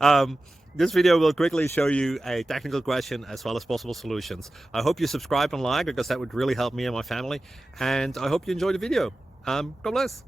um, this video will quickly show you a technical question as well as possible solutions. I hope you subscribe and like because that would really help me and my family. And I hope you enjoy the video. God bless.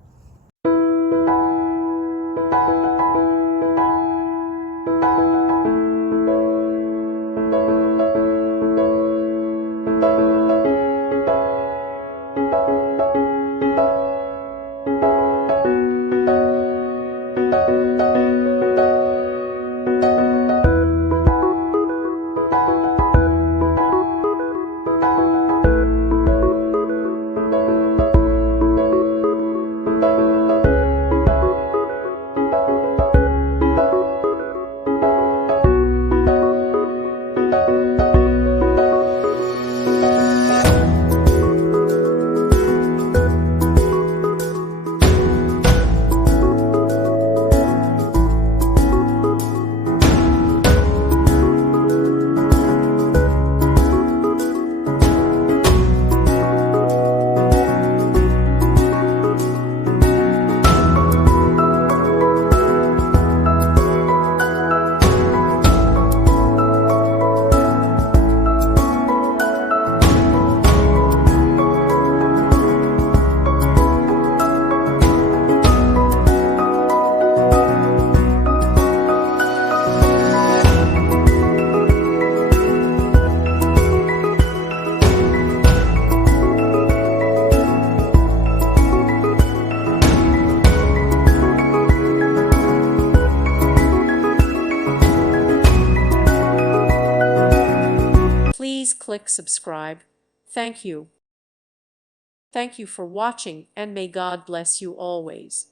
Please click subscribe. Thank you. Thank you for watching, and may God bless you always.